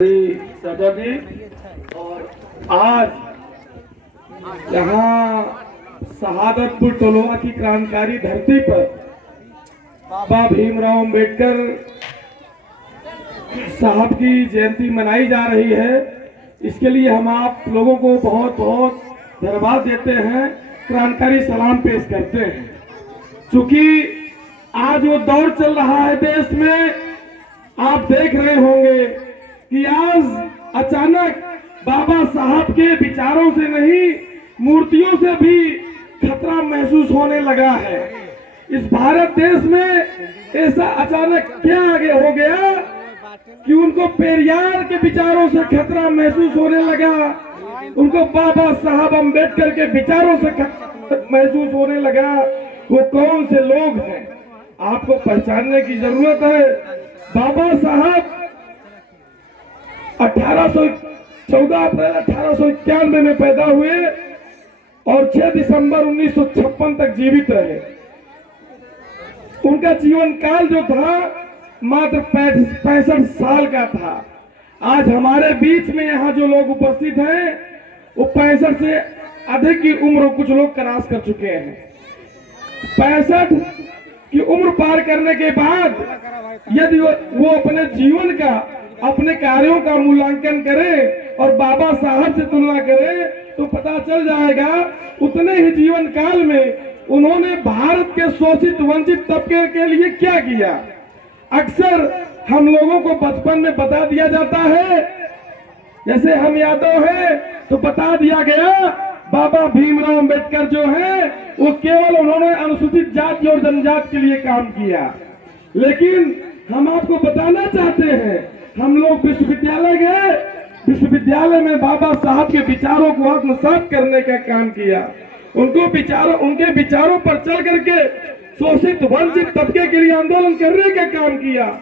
सजा दी। और आज यहाँ शहादतपुर टोलवा की क्रांतिकारी धरती पर बाबा भीमराव अंबेडकर साहब की जयंती मनाई जा रही है। इसके लिए हम आप लोगों को बहुत बहुत धन्यवाद देते हैं, क्रांतिकारी सलाम पेश करते हैं। क्योंकि आज वो दौर चल रहा है देश में, आप देख रहे होंगे कि आज अचानक बाबा साहब के विचारों से नहीं, मूर्तियों से भी खतरा महसूस होने लगा है। इस भारत देश में ऐसा अचानक क्या आगे हो गया कि उनको पेरियार के विचारों से खतरा महसूस होने लगा, उनको बाबा साहब अंबेडकर के विचारों से महसूस होने लगा। वो कौन से लोग हैं, आपको पहचानने की जरूरत है। बाबा साहब 14 अप्रैल 1891 में पैदा हुए और 6 दिसंबर 1956 तक जीवित रहे। उनका जीवन काल जो था मात्र 65 साल का था। आज हमारे बीच में यहाँ जो लोग उपस्थित हैं वो 65 से अधिक की उम्र कुछ लोग क्रॉस कर चुके हैं। 65 की उम्र पार करने के बाद यदि वो अपने जीवन का, अपने कार्यों का मूल्यांकन करें और बाबा साहब से तुलना करें तो पता चल जाएगा उतने ही जीवन काल में उन्होंने भारत के शोषित वंचित तबके के लिए क्या किया। अक्सर हम लोगों को बचपन में बता दिया जाता है, जैसे हम यादव हैं तो बता दिया गया बाबा भीमराव अंबेडकर जो है वो केवल उन्होंने अनुसूचित जाति और जनजाति के लिए काम किया। लेकिन हम आपको बताना चाहते हैं, हम लोग विश्वविद्यालय गए, विश्वविद्यालय में बाबा साहब के विचारों को आत्मसात करने का काम किया। उनके विचारों पर चल करके शोषित वंचित तबके के लिए आंदोलन करने का काम किया।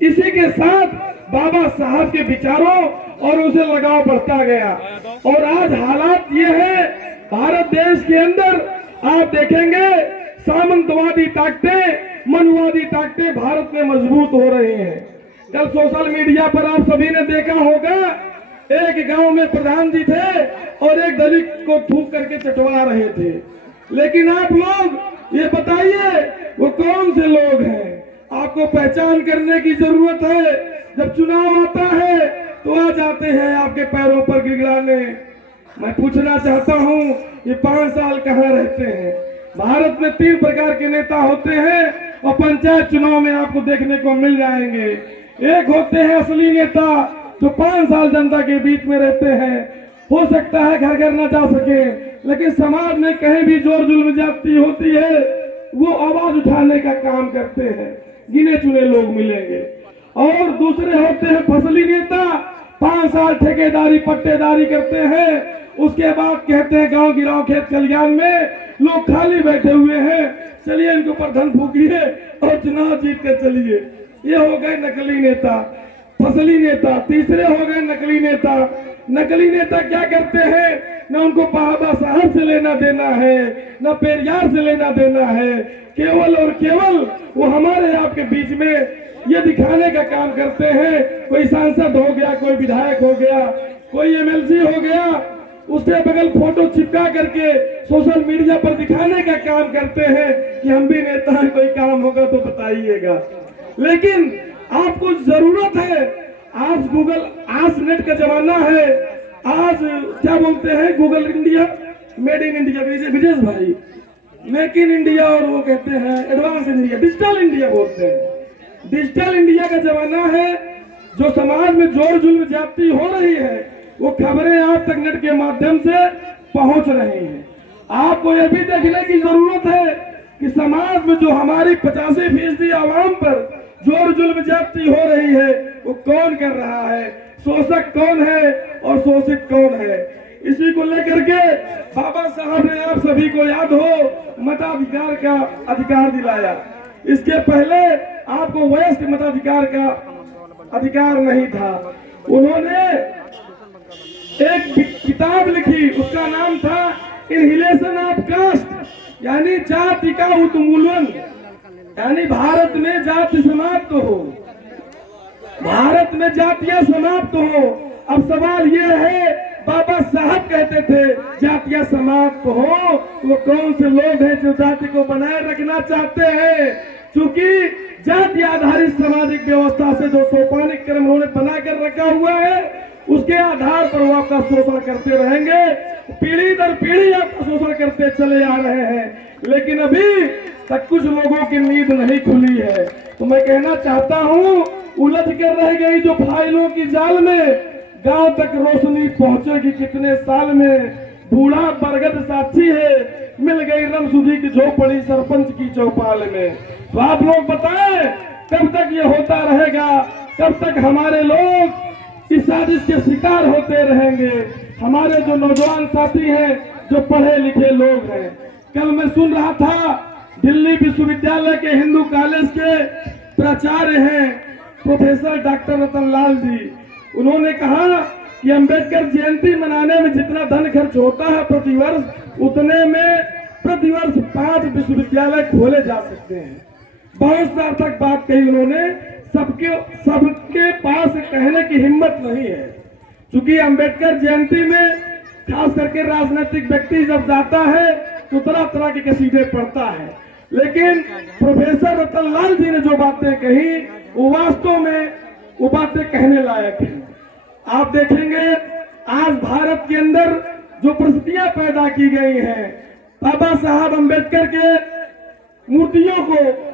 इसी के साथ बाबा साहब के विचारों और उसे लगाव बढ़ता गया। और आज हालात ये है, भारत देश के अंदर आप देखेंगे सामंतवादी ताकतें, मनवादी ताकतें भारत में मजबूत हो रही हैं। कल सोशल मीडिया पर आप सभी ने देखा होगा, एक गांव में प्रधान जी थे और एक दलित को थूक करके चटवा रहे थे। लेकिन आप लोग ये बताइए वो कौन से लोग हैं, आपको पहचान करने की जरूरत है। जब चुनाव आता है तो आ जाते हैं आपके पैरों पर गिड़गिड़ाने। मैं पूछना चाहता हूँ, ये 5 साल कहाँ रहते हैं? भारत में 3 प्रकार के नेता होते हैं और पंचायत चुनाव में आपको देखने को मिल जाएंगे। एक होते हैं असली नेता जो 5 साल जनता के बीच में रहते हैं। हो सकता है घर घर न जा सके, लेकिन समाज में कहीं भी जोर जुल्म ज्यादती होती है वो आवाज उठाने का काम करते हैं, गिने चुने लोग मिलेंगे। और दूसरे होते हैं फसली नेता, 5 साल ठेकेदारी पट्टेदारी करते हैं, उसके बाद कहते हैं गांव गिराव खेत खलियान में लोग खाली बैठे हुए हैं, चलिए इनके ऊपर धन फूकिए और चुनाव जीत कर चलिए। ये हो गए नकली नेता, फसली नेता। तीसरे हो गए नकली नेता। नकली नेता क्या करते हैं, न उनको बाबा साहब से लेना देना है, न पेरियार से लेना देना है, केवल और केवल वो हमारे आपके बीच में ये दिखाने का काम करते हैं। कोई सांसद हो गया, कोई विधायक हो गया, कोई एमएलसी हो गया, उसके बगल फोटो चिपका करके सोशल मीडिया पर दिखाने का काम करते हैं कि हम भी नेता हैं, कोई काम होगा तो बताइएगा। लेकिन आपको जरूरत है, आज नेट का जमाना है, आज क्या बोलते हैं Google India, made in India, Vijay भाई मेक इन इंडिया, और वो कहते हैं एडवांस इंडिया, डिजिटल इंडिया बोलते हैं। डिजिटल इंडिया का जमाना है। जो समाज में जोर जुल्म ज्यादती हो रही है वो खबरें आप तक नेट के माध्यम से पहुंच रही हैं। आपको यह भी देखने की जरूरत है कि समाज में जो हमारी 85% आवाम पर जोर जुल्म ज्यादती हो रही है वो कौन कर रहा है, शोषक कौन है और शोषित कौन है। इसी को लेकर के बाबा साहब ने आप सभी को याद हो मताधिकार का अधिकार दिलाया। इसके पहले आपको वयस्क मताधिकार का अधिकार नहीं था। उन्होंने एक किताब लिखी, उसका नाम था इनहिलेशन ऑफ कास्ट, यानी जाति का उन्मूलन, यानी भारत में जाति समाप्त हो। भारत में जातियां समाप्त हो। अब सवाल ये है, बाबा साहब कहते थे जातियां समाप्त हो, वो कौन से लोग हैं जो जाति को बनाए रखना चाहते हैं? क्योंकि जाति आधारित सामाजिक व्यवस्था से जो सोपानिक क्रम उन्होंने बना कर रखा हुआ है, उसके आधार पर वो आपका शोषण करते रहेंगे, पीढ़ी दर पीढ़ी आपका शोषण करते चले आ रहे हैं। लेकिन अभी तक कुछ लोगों की नींद नहीं खुली है। तो मैं कहना चाहता हूँ, उलझ कर रह गई जो फाइलों की जाल में, गांव तक रोशनी पहुंचेगी कितने साल में। बूढ़ा बरगद साथी है, मिल गई रमसुधी की झोपड़ी सरपंच की चौपाल में। तो आप लोग बताएं, कब तक ये होता रहेगा? कब तक हमारे लोग इस साजिश के शिकार होते रहेंगे? हमारे जो नौजवान साथी हैं, जो पढ़े लिखे लोग हैं, कल मैं सुन रहा था दिल्ली विश्वविद्यालय के हिंदू कॉलेज के प्राचार्य हैं प्रोफेसर डॉक्टर रतनलाल जी, उन्होंने कहा कि अंबेडकर जयंती मनाने में जितना धन खर्च होता है प्रतिवर्ष, उतने में प्रतिवर्ष 5 विश्वविद्यालय खोले जा सकते हैं। बहुत सार्थक बात कही उन्होंने। सबके पास कहने की हिम्मत नहीं है, क्योंकि अंबेडकर जयंती में खास करके राजनीतिक व्यक्ति जब जाता है तो तरह तरह के कसीदे पढ़ता है। लेकिन प्रोफेसर रतनलाल जी ने जो बातें कही, वो वास्तव में वो बातें कहने लायक है। आप देखेंगे आज भारत के अंदर जो परिस्थितियां पैदा की गई हैं, बाबा साहब अंबेडकर के मूर्तियों को